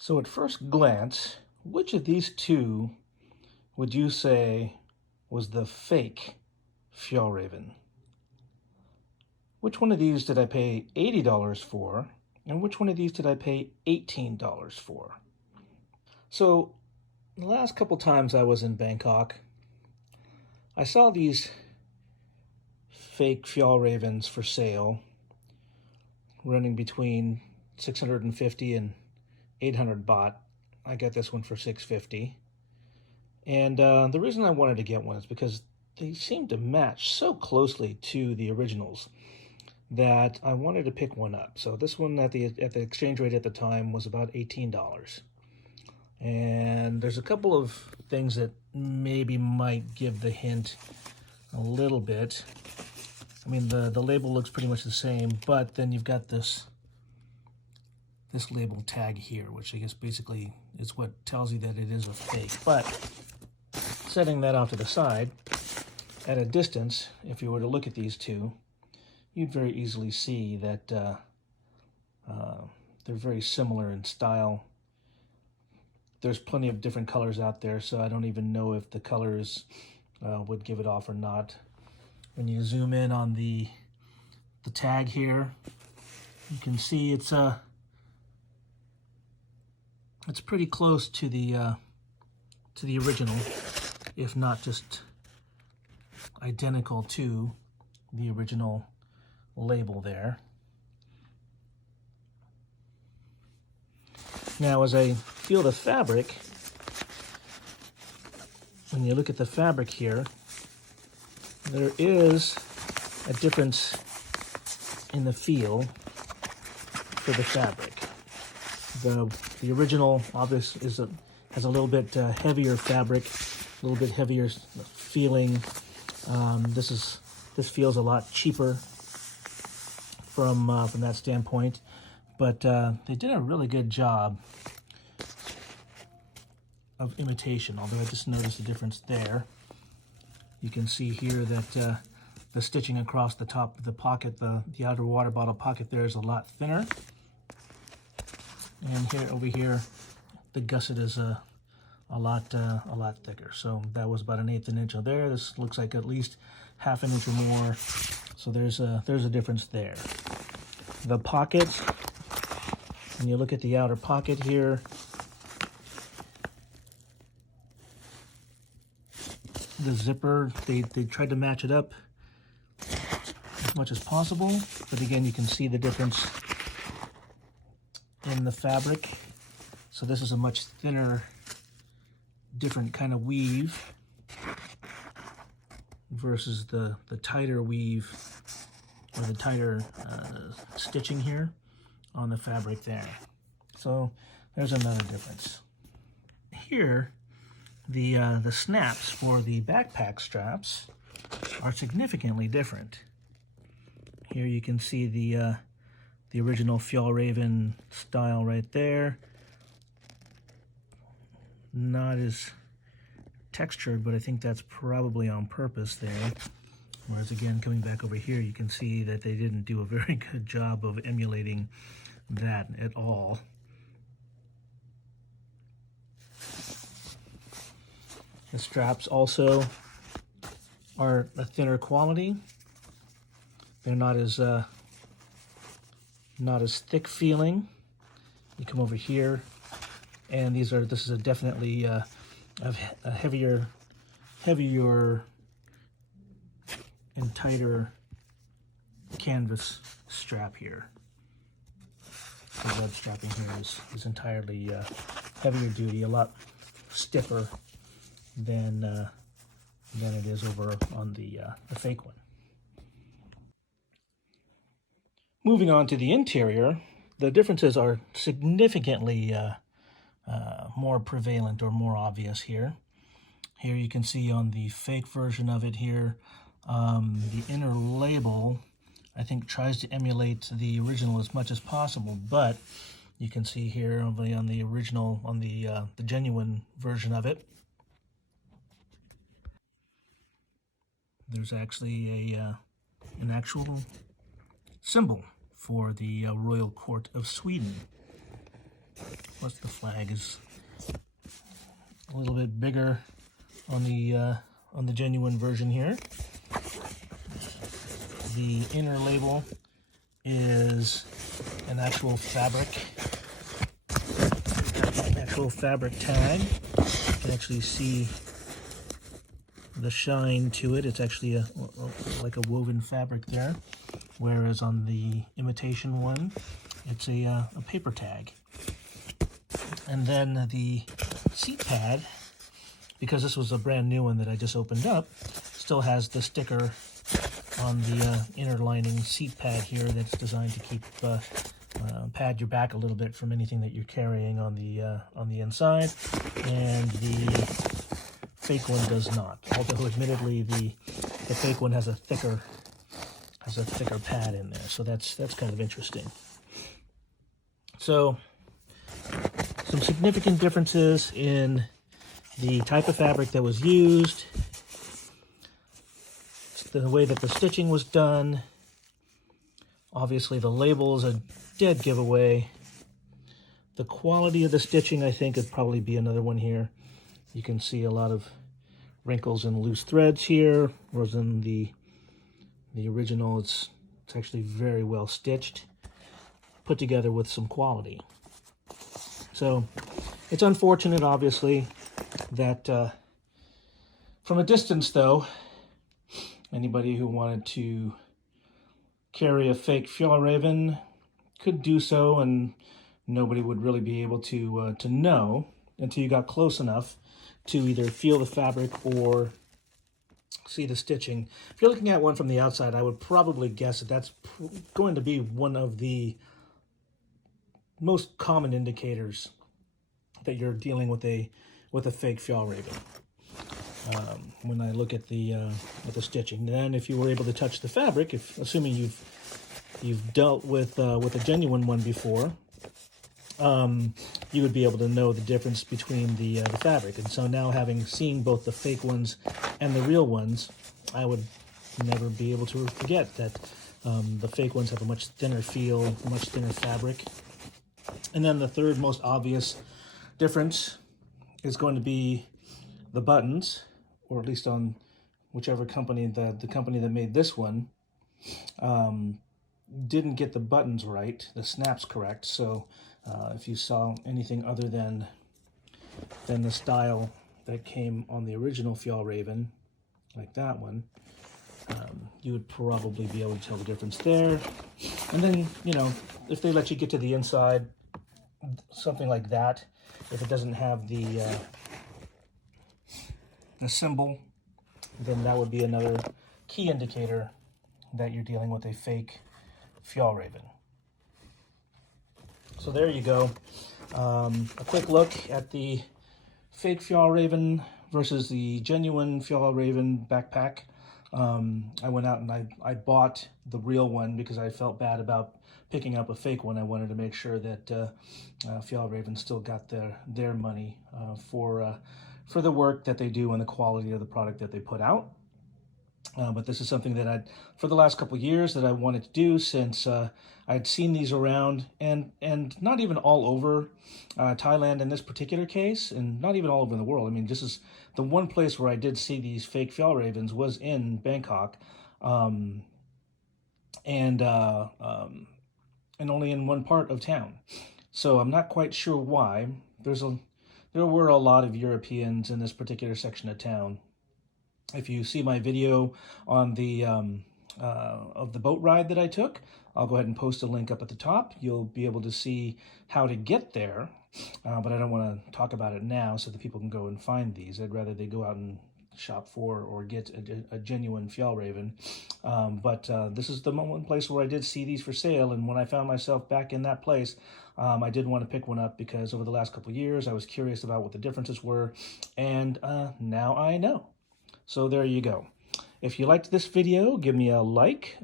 So at first glance, which of these two would you say was the fake Fjallraven? Which one of these did I pay $80 for, and which one of these did I pay $18 for? So the last couple times I was in Bangkok, I saw these fake Fjallravens for sale, running between 650 and 800 baht. I got this one for 650. And the reason I wanted to get one is because they seem to match so closely to the originals that I wanted to pick one up. So this one at the exchange rate at the time was about $18. And there's a couple of things that maybe might give the hint a little bit. I mean, the label looks pretty much the same, but then you've got this label tag here, which I guess basically is what tells you that it is a fake. But setting that off to the side, at a distance, if you were to look at these two, you'd very easily see that they're very similar in style. There's plenty of different colors out there, so I don't even know if the colors would give it off or not. When you zoom in on the tag here, you can see it's pretty close to the original, if not just identical to the original label there. Now, as I feel the fabric, when you look at the fabric here, there is a difference in the feel for the fabric. The original obviously has a little bit heavier fabric, a little bit heavier feeling. This feels a lot cheaper from that standpoint, but they did a really good job of imitation. Although I just noticed a difference there. You can see here that the stitching across the top of the pocket, the outer water bottle pocket there, is a lot thinner. And here, over here, the gusset is a lot thicker. So that was about 1/8 inch there. This looks like at least 1/2 inch or more. So there's a difference there. The pocket, when you look at the outer pocket here, the zipper, they tried to match it up as much as possible, but again, you can see the difference in the fabric. So this is a much thinner, different kind of weave versus the tighter weave, or the tighter stitching here on the fabric there. So there's another difference. Here, the snaps for the backpack straps are significantly different. Here you can see the original Fjallraven style right there. Not as textured, but I think that's probably on purpose there. Whereas again, coming back over here, you can see that they didn't do a very good job of emulating that at all. The straps also are a thinner quality. They're not as thick feeling. You come over here, and this is definitely a heavier and tighter canvas strap here. The web strapping here is entirely heavier duty, a lot stiffer than it is over on the fake one. Moving on to the interior, the differences are significantly more prevalent or more obvious here. Here you can see on the fake version of it here, the inner label, I think, tries to emulate the original as much as possible, but you can see here on the original, on the genuine version of it, there's actually an actual symbol for the royal court of Sweden. Plus the flag is a little bit bigger on the genuine version here. The inner label is an actual fabric tag. You can actually see the shine to it. It's actually like a woven fabric there, whereas on the imitation one, it's a paper tag. And then the seat pad, because this was a brand new one that I just opened up, still has the sticker on the inner lining seat pad here that's designed to keep pad your back a little bit from anything that you're carrying on the inside. And the fake one does not, although admittedly the fake one has a thicker pad in there, so that's kind of interesting. So some significant differences in the type of fabric that was used, the way that the stitching was done. Obviously the label is a dead giveaway. The quality of the stitching, I think, would probably be another one here. You can see a lot of wrinkles and loose threads here, whereas in the original it's actually very well stitched, put together with some quality. So it's unfortunate, obviously, that from a distance, though, anybody who wanted to carry a fake Fjallraven could do so, and nobody would really be able to know until you got close enough to either feel the fabric or see the stitching. If you're looking at one from the outside, I would probably guess that that's going to be one of the most common indicators that you're dealing with a fake Fjallraven. When I look at the stitching, then if you were able to touch the fabric, assuming you've dealt with a genuine one before, you would be able to know the difference between the fabric. And so now, having seen both the fake ones and the real ones, I would never be able to forget that the fake ones have a much thinner feel, much thinner fabric. And then the third most obvious difference is going to be the buttons, or at least on whichever company, the company that made this one didn't get the buttons right, the snaps correct. So if you saw anything other than the style that came on the original Fjallraven, like that one, you would probably be able to tell the difference there. And then, you know, if they let you get to the inside, something like that, if it doesn't have the symbol, then that would be another key indicator that you're dealing with a fake Fjallraven. So there you go. A quick look at the fake Fjallraven versus the genuine Fjallraven backpack. I went out and I bought the real one because I felt bad about picking up a fake one. I wanted to make sure that Fjallraven still got their money for the work that they do and the quality of the product that they put out. But this is something that for the last couple of years that I wanted to do, since I'd seen these around, and not even all over Thailand in this particular case, and not even all over the world. I mean, this is the one place where I did see these fake Fjallravens was in Bangkok, and only in one part of town. So I'm not quite sure why. There were a lot of Europeans in this particular section of town. If you see my video on the of the boat ride that I took, I'll go ahead and post a link up at the top. You'll be able to see how to get there, but I don't want to talk about it now so that people can go and find these. I'd rather they go out and shop for or get a genuine Fjallraven. But this is the one place where I did see these for sale, and when I found myself back in that place, I did want to pick one up because over the last couple of years I was curious about what the differences were, and now I know. So there you go. If you liked this video, give me a like,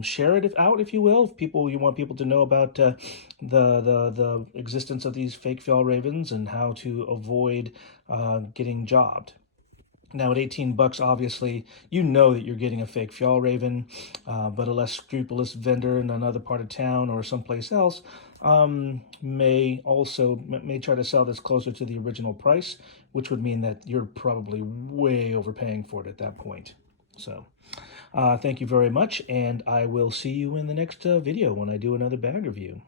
share it out if you will. If you want people to know about the existence of these fake Fjallravens and how to avoid getting jobbed. Now at 18 bucks, obviously, you know that you're getting a fake Fjallraven, but a less scrupulous vendor in another part of town or someplace else may try to sell this closer to the original price, which would mean that you're probably way overpaying for it at that point. So, thank you very much, and I will see you in the next video when I do another bag review.